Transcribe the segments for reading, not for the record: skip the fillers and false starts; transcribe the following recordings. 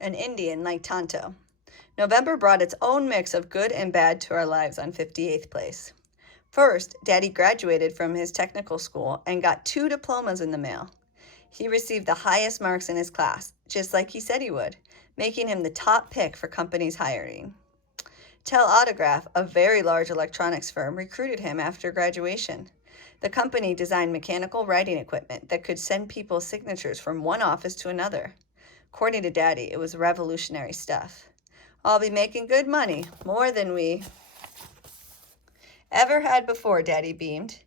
An Indian like Tonto. November brought its own mix of good and bad to our lives on 58th Place. First, Daddy graduated from his technical school and got 2 diplomas in the mail. He received the highest marks in his class, just like he said he would, making him the top pick for companies hiring. Telautograph, a very large electronics firm, recruited him after graduation. The company designed mechanical writing equipment that could send people's signatures from one office to another. According to Daddy, it was revolutionary stuff. I'll be making good money, more than we ever had before, Daddy beamed.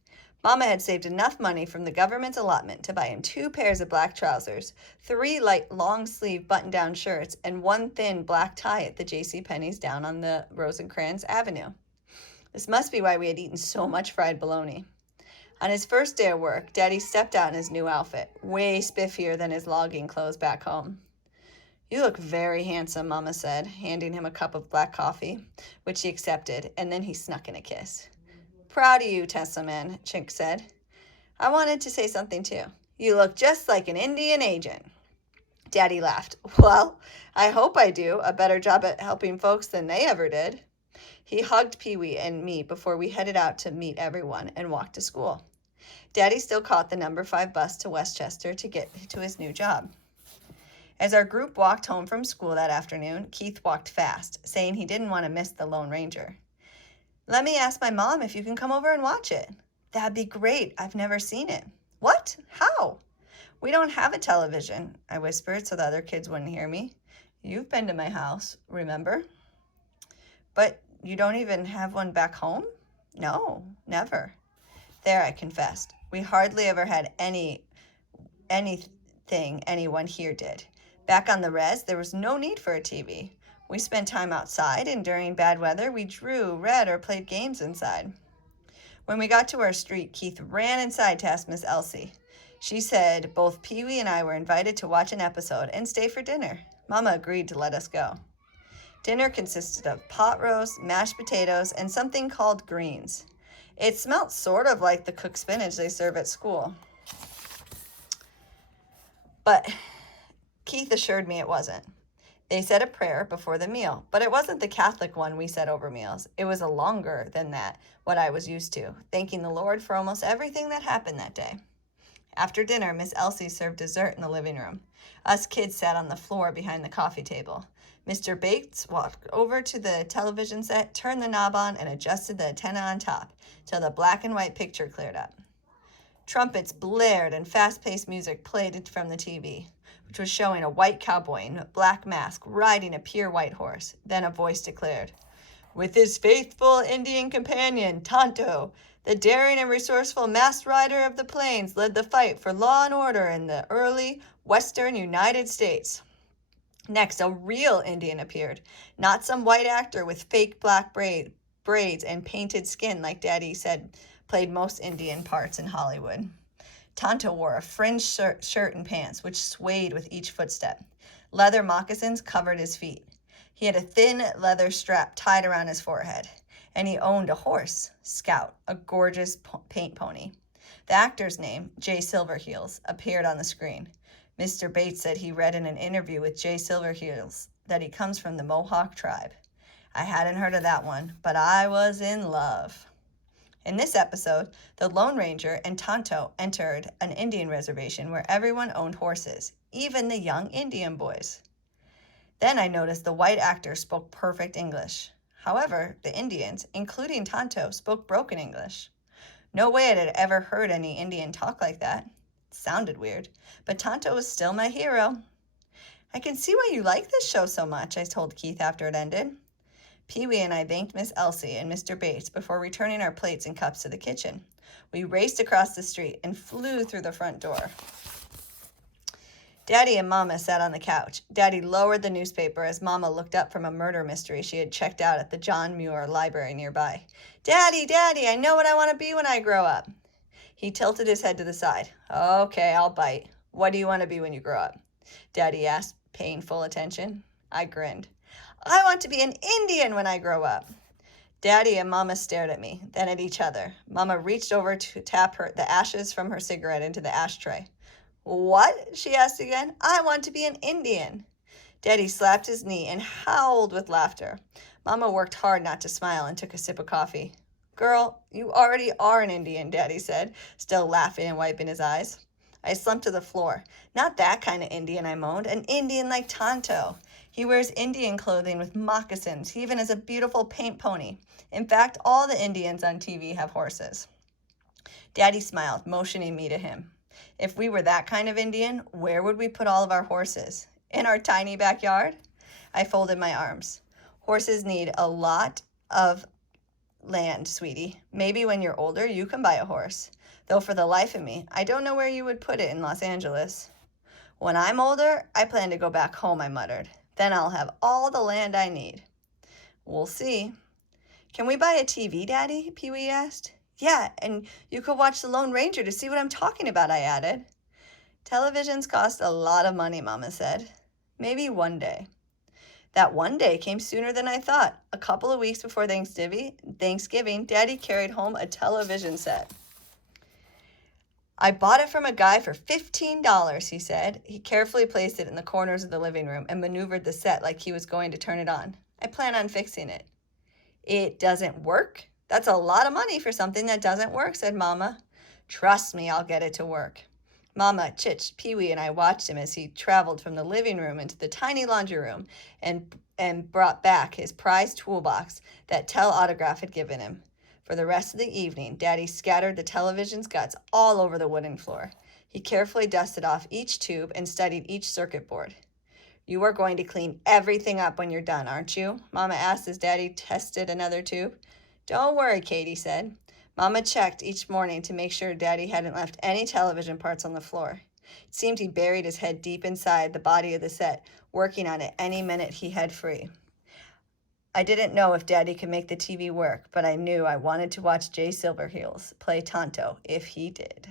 Mama had saved enough money from the government's allotment to buy him 2 pairs of black trousers, 3 light long-sleeve button-down shirts, and 1 thin black tie at the JCPenney's down on the Rosencrantz Avenue. This must be why we had eaten so much fried bologna. On his first day of work, Daddy stepped out in his new outfit, way spiffier than his logging clothes back home. "You look very handsome," Mama said, handing him a cup of black coffee, which he accepted, and then he snuck in a kiss. "Proud of you, Tessaman," Chink said. "I wanted to say something too. You look just like an Indian agent." Daddy laughed. "Well, I hope I do a better job at helping folks than they ever did." He hugged Pee-wee and me before we headed out to meet everyone and walked to school. Daddy still caught the number 5 bus to Westchester to get to his new job. As our group walked home from school that afternoon, Keith walked fast, saying he didn't want to miss the Lone Ranger. "Let me ask my mom if you can come over and watch it." "That'd be great. I've never seen it." "What? How?" "We don't have a television," I whispered so the other kids wouldn't hear me. "You've been to my house, remember?" "But you don't even have one back home?" "No, never." There, I confessed. We hardly ever had anything anyone here did. Back on the res, there was no need for a TV. We spent time outside, and during bad weather, we drew, read, or played games inside. When we got to our street, Keith ran inside to ask Miss Elsie. She said both Pee-wee and I were invited to watch an episode and stay for dinner. Mama agreed to let us go. Dinner consisted of pot roast, mashed potatoes, and something called greens. It smelt sort of like the cooked spinach they serve at school. But Keith assured me it wasn't. They said a prayer before the meal, but it wasn't the Catholic one we said over meals. It was a longer than that, what I was used to, thanking the Lord for almost everything that happened that day. After dinner, Miss Elsie served dessert in the living room. Us kids sat on the floor behind the coffee table. Mr. Bates walked over to the television set, turned the knob on, and adjusted the antenna on top till the black and white picture cleared up. Trumpets blared and fast-paced music played from the TV, which was showing a white cowboy in a black mask riding a pure white horse. Then a voice declared, "With his faithful Indian companion, Tonto, the daring and resourceful masked rider of the plains led the fight for law and order in the early western United States." Next, a real Indian appeared, not some white actor with fake black braids and painted skin like Daddy said played most Indian parts in Hollywood. Tonto wore a fringed shirt and pants, which swayed with each footstep. Leather moccasins covered his feet. He had a thin leather strap tied around his forehead, and he owned a horse, Scout, a gorgeous paint pony. The actor's name, Jay Silverheels, appeared on the screen. Mr. Bates said he read in an interview with Jay Silverheels that he comes from the Mohawk tribe. I hadn't heard of that one, but I was in love. In this episode, the Lone Ranger and Tonto entered an Indian reservation where everyone owned horses, even the young Indian boys. Then I noticed the white actor spoke perfect English. However, the Indians, including Tonto, spoke broken English. No way I had ever heard any Indian talk like that. It sounded weird, but Tonto was still my hero. "I can see why you like this show so much," I told Keith after it ended. Pee-wee and I thanked Miss Elsie and Mr. Bates before returning our plates and cups to the kitchen. We raced across the street and flew through the front door. Daddy and Mama sat on the couch. Daddy lowered the newspaper as Mama looked up from a murder mystery she had checked out at the John Muir Library nearby. "Daddy, Daddy, I know what I want to be when I grow up." He tilted his head to the side. "Okay, I'll bite. What do you want to be when you grow up?" Daddy asked, paying full attention. I grinned. "I want to be an Indian when I grow up." Daddy and Mama stared at me, then at each other. Mama reached over to tap the ashes from her cigarette into the ashtray. "What?" she asked again. "I want to be an Indian." Daddy slapped his knee and howled with laughter. Mama worked hard not to smile and took a sip of coffee. Girl, you already are an Indian, Daddy said, still laughing and wiping his eyes. I slumped to the floor. Not that kind of Indian, I moaned. An Indian like Tonto. He wears Indian clothing with moccasins. He even has a beautiful paint pony. In fact, all the Indians on TV have horses. Daddy smiled, motioning me to him. If we were that kind of Indian, where would we put all of our horses? In our tiny backyard? I folded my arms. Horses need a lot of land, sweetie. Maybe when you're older, you can buy a horse. Though for the life of me, I don't know where you would put it in Los Angeles. When I'm older, I plan to go back home, I muttered. Then I'll have all the land I need. We'll see. Can we buy a TV, Daddy? Pee-wee asked. Yeah, and you could watch The Lone Ranger to see what I'm talking about, I added. Televisions cost a lot of money, Mama said. Maybe one day. That one day came sooner than I thought. A couple of weeks before Thanksgiving, Daddy carried home a television set. I bought it from a guy for $15, he said. He carefully placed it in the corners of the living room and maneuvered the set like he was going to turn it on. I plan on fixing it. It doesn't work? That's a lot of money for something that doesn't work, said Mama. Trust me, I'll get it to work. Mama, Chich, Pee-wee, and I watched him as he traveled from the living room into the tiny laundry room and brought back his prized toolbox that Tell Autograph had given him. For the rest of the evening, Daddy scattered the television's guts all over the wooden floor. He carefully dusted off each tube and studied each circuit board. You are going to clean everything up when you're done, aren't you? Mama asked as Daddy tested another tube. Don't worry, Katie said. Mama checked each morning to make sure Daddy hadn't left any television parts on the floor. It seemed he buried his head deep inside the body of the set, working on it any minute he had free. I didn't know if Daddy could make the TV work, but I knew I wanted to watch Jay Silverheels play Tonto if he did.